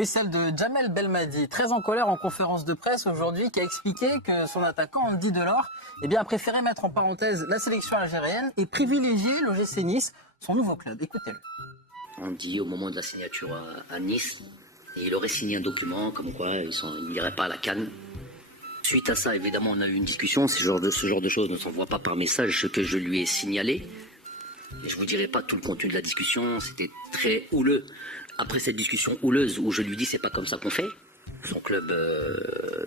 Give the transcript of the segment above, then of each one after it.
Oui, celle de Djamel Belmadi, très en colère en conférence de presse aujourd'hui, qui a expliqué que son attaquant Andy Delors a préféré mettre en parenthèse la sélection algérienne et privilégier l'OGC Nice, son nouveau club. Écoutez-le. Andy, au moment de la signature à Nice, et il aurait signé un document comme quoi il n'irait pas à la CAN. Suite à ça, évidemment, on a eu une discussion. Ce genre de choses ne s'envoie pas par message, ce que je lui ai signalé. Et je ne vous dirai pas tout le contenu de la discussion, c'était très houleux. Après cette discussion houleuse où je lui dis c'est pas comme ça qu'on fait, son club,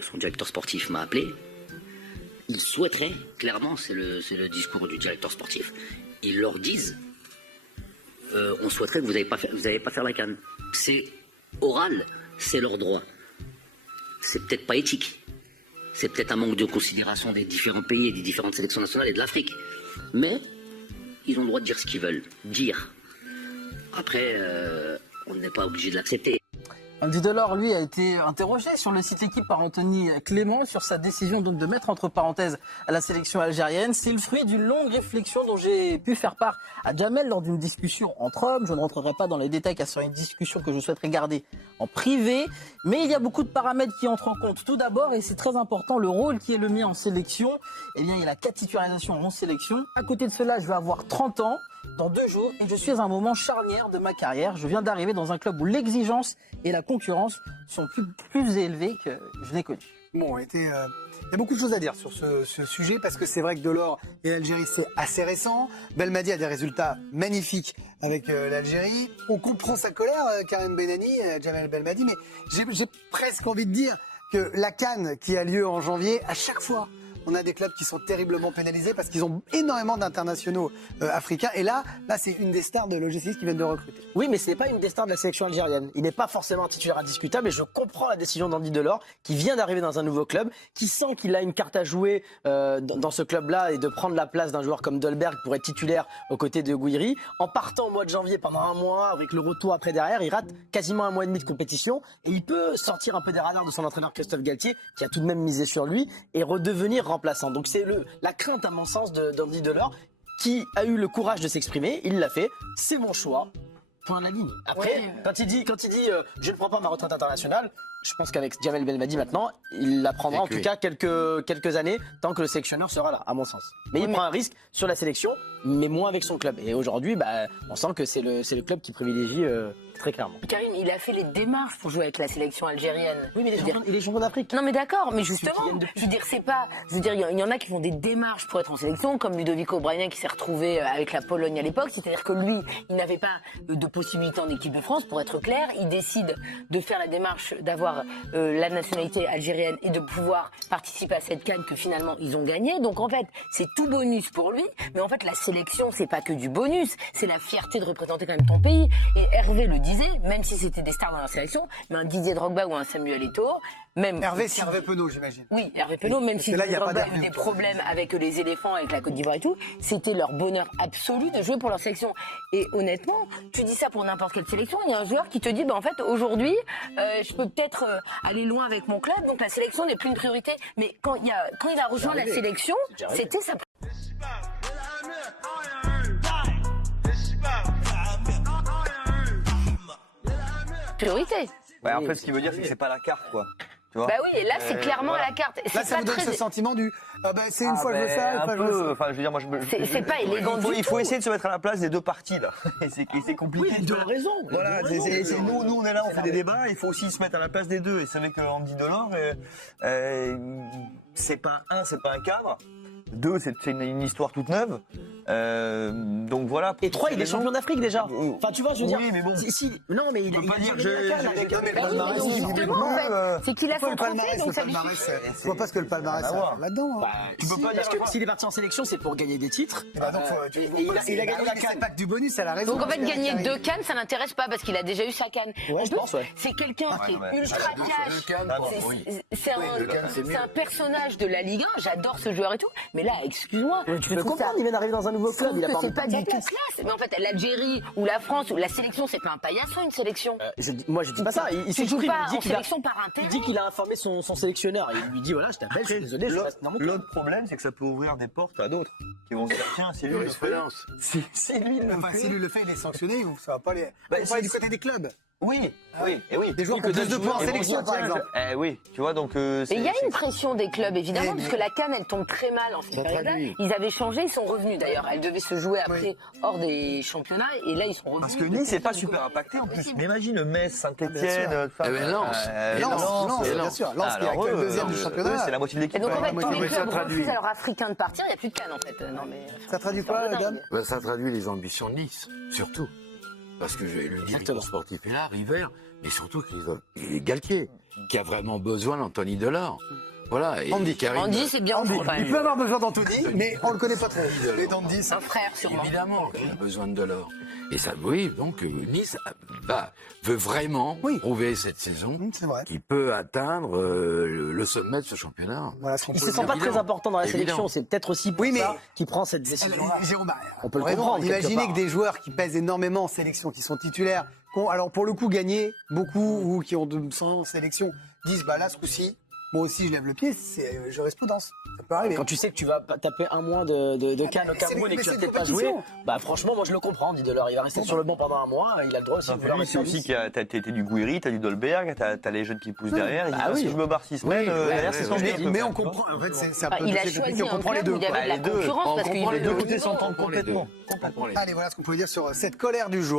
son directeur sportif m'a appelé. Il souhaiterait, clairement, c'est le discours du directeur sportif, ils leur disent on souhaiterait que vous n'allez pas faire la CAN. C'est oral, c'est leur droit. C'est peut-être pas éthique. C'est peut-être un manque de considération des différents pays et des différentes sélections nationales et de l'Afrique. Mais ils ont le droit de dire ce qu'ils veulent. Dire. Après, on n'est pas obligé de l'accepter. Andy Delors, lui, a été interrogé sur le site Équipe par Anthony Clément sur sa décision donc de mettre entre parenthèses la sélection algérienne. C'est le fruit d'une longue réflexion dont j'ai pu faire part à Djamel lors d'une discussion entre hommes. Je ne rentrerai pas dans les détails car c'est une discussion que je souhaiterais garder en privé. Mais il y a beaucoup de paramètres qui entrent en compte. Tout d'abord, et c'est très important, le rôle qui est le mien en sélection. Il y a la 4 titularisations en sélection. À côté de cela, je vais avoir 30 ans. Dans 2 jours, et je suis à un moment charnière de ma carrière. Je viens d'arriver dans un club où l'exigence et la concurrence sont plus élevées que je n'ai connu. Bon, il y a beaucoup de choses à dire sur ce sujet parce que c'est vrai que Delors et l'Algérie c'est assez récent. Belmadi a des résultats magnifiques avec l'Algérie. On comprend sa colère, Karim Benani, Djamel Belmadi, mais j'ai presque envie de dire que la CAN qui a lieu en janvier, à chaque fois, on a des clubs qui sont terriblement pénalisés parce qu'ils ont énormément d'internationaux africains. Et là, c'est une des stars de l'OGC Nice qui viennent de recruter. Oui, mais ce n'est pas une des stars de la sélection algérienne. Il n'est pas forcément un titulaire indiscutable et je comprends la décision d'Andy Delors qui vient d'arriver dans un nouveau club, qui sent qu'il a une carte à jouer dans ce club-là et de prendre la place d'un joueur comme Dolberg pour être titulaire aux côtés de Gouiri. En partant au mois de janvier pendant 1 mois, avec le retour après derrière, il rate quasiment 1 mois et demi de compétition et il peut sortir un peu des radars de son entraîneur Christophe Galtier qui a tout de même misé sur lui et redevenir remplaçant. Donc c'est la crainte à mon sens d'Andy Delors qui a eu le courage de s'exprimer, il l'a fait, c'est mon choix. Point à la ligne. Après, quand il dit je ne prends pas ma retraite internationale, je pense qu'avec Djamel Belmadi maintenant, il la prendra en tout cas quelques années tant que le sélectionneur sera là, à mon sens. Mais il prend un risque sur la sélection, mais moins avec son club. Et aujourd'hui, on sent que c'est le club qui privilégie très clairement. Karim, il a fait les démarches pour jouer avec la sélection algérienne. Oui, mais il est champion d'Afrique. Non, mais d'accord, mais justement, je veux dire, c'est pas. Je veux dire, il y en a qui font des démarches pour être en sélection, comme Ludovico Braignat qui s'est retrouvé avec la Pologne à l'époque. C'est-à-dire que lui, il n'avait pas de possibilité en équipe de France, pour être clair. Il décide de faire la démarche d'avoir la nationalité algérienne et de pouvoir participer à cette CAN que finalement ils ont gagné. Donc en fait, c'est tout bonus pour lui. Mais en fait, la sélection, c'est pas que du bonus, c'est la fierté de représenter quand même ton pays. Et Hervé le disait, même si c'était des stars dans la sélection, mais un Didier Drogba ou un Samuel Eto'o, même Hervé, c'est Hervé Penaud, j'imagine. Oui, Hervé Penaud, même si là, Didier Drogba a eu des problèmes avec les éléphants, avec la Côte d'Ivoire et tout, c'était leur bonheur absolu de jouer pour leur sélection. Et honnêtement, tu dis ça pour n'importe quelle sélection, il y a un joueur qui te dit, en fait, aujourd'hui, je peux peut-être aller loin avec mon club, donc la sélection n'est plus une priorité. Mais quand il a rejoint la sélection, c'était sa priorité. Ouais, après, ce qui veut dire, c'est que c'est pas la carte, quoi. Tu vois Bah oui, et là, c'est clairement voilà. à la carte. Là, ça vous donne ce sentiment du c'est une fois que je veux ça, une fois que je veux ça. Enfin, je veux dire, moi, C'est pas élégant du tout. Il faut essayer de se mettre à la place des deux parties, là. Et c'est compliqué. Oui, tu as raison. Voilà, nous, on est là, on fait des débats, il faut aussi se mettre à la place des deux. Et c'est vrai qu'Andy Delors, c'est pas un cadre. 2, c'est une histoire toute neuve. Donc voilà. Et 3, il est champion d'Afrique déjà. Enfin, tu vois, je veux dire. Oui, mais bon. Non, mais il peut pas dire C'est qu'il a son trophée, donc ça lui Je vois pas ce que le palmarès a là-dedans. Tu peux pas dire que s'il est parti en sélection, c'est pour gagner des titres. Il a gagné la CAN. Pas que du bonus, elle a raison. Donc en fait, gagner 2 CAN, ça l'intéresse pas parce qu'il a déjà eu sa CAN. Ouais, je pense, ouais. C'est quelqu'un qui est ultra cash. C'est un personnage de la Ligue 1. J'adore ce joueur et tout. Mais là, excuse-moi. Tu peux comprendre, il vient d'arriver dans un nouveau club. Il a c'est pas du tout classe. Mais en fait, l'Algérie ou la France ou la sélection, c'est pas un paillasson, une sélection. Moi, je dis pas ça. Il Tu joues s'exprime. pas en sélection par intérêt. Il dit qu'il a informé son sélectionneur. Il lui dit voilà, je t'appelle, je suis désolé, je reste dans mon club. L'autre problème, c'est que ça peut ouvrir des portes à d'autres qui vont se dire tiens, c'est lui le fait. Si lui le fait, il est sanctionné, ça va pas aller. Du côté des clubs. Oui, et oui. Des joueurs qui ont plus de points en sélection, par exemple. Eh oui, tu vois, donc. Et il y a une pression des clubs, évidemment, Mais- parce que la CAN, elle tombe très mal en cette Ça période-là. traduit. Ils avaient changé, ils sont revenus d'ailleurs. Elle devait se jouer après hors des championnats, et là, ils sont revenus. Parce que Nice n'est pas super impacté en plus. Mais imagine Metz, Bien Saint-Etienne, sûr. Eh ben, Lens. Lens, bien sûr. Lens qui est Alors, actuel eux, deuxième du eux, championnat. c'est la moitié de l'équipe. Et donc, en fait, moi, tous les mais ça clubs traduit. refusent à leurs Africains de partir, il n'y a plus de CAN, en fait. Non, mais, Ça traduit quoi, c'est un peu Gab dingue. Ben, ça traduit les ambitions de Nice, surtout. Parce que le Exactement. directeur sportif est là, River, mais surtout qu'il est Galtier, qui a vraiment besoin d'Anthony Delors. Voilà. Et Andy. qui arrive- Andy, c'est bien, Andy. quand même. Il peut avoir besoin d'Anthony, mais on le connaît pas trop. Mais d'Andy, Un ça. frère, sûrement. Évidemment qu'il a besoin de Delors. Et ça, oui, donc Nice veut vraiment Oui. prouver cette saison C'est vrai. qu'il peut atteindre le sommet de ce championnat. Voilà ce qu'on Il peut se sent dire. pas Évident. très important dans la Évident. sélection. C'est peut-être aussi pour Oui, mais- ça qu'il prend cette décision. Jérôme, On peut le vraiment, comprendre, quelque imaginez part. que des joueurs qui pèsent énormément en sélection, qui sont titulaires, qui ont, alors pour le coup gagné beaucoup ou qui ont de 100 sélections, disent bah là ce coup-ci, moi aussi je lève le pied, c'est jurisprudence. Ça peut arriver. Quand tu sais que tu vas taper un mois de Cannes au mais Cameroun c'est- et que tu mais vas c'est peut-être pas une jouer, compétition. bah franchement, moi je le comprends, dit Delors. Il va rester sur le banc pendant un mois, il a le droit aussi de vouloir C'est rester en aussi Nice. qu'il y a t'as du Guiri, t'as du Dolberg, t'as les jeunes qui poussent derrière. Ils Bah disent, ah, oui. si je me barre 6 semaines, Oui, derrière ouais, c'est ouais, son ouais. Mais on comprend, en fait c'est un peu Il a dossier choisi compliqué, on un comprend les club où deux. il y avait de la Les deux. concurrence, On parce qu'il comprend est les deux de haut côtés niveau. s'entendent complètement. Allez, voilà ce qu'on pouvait dire sur cette colère du jour.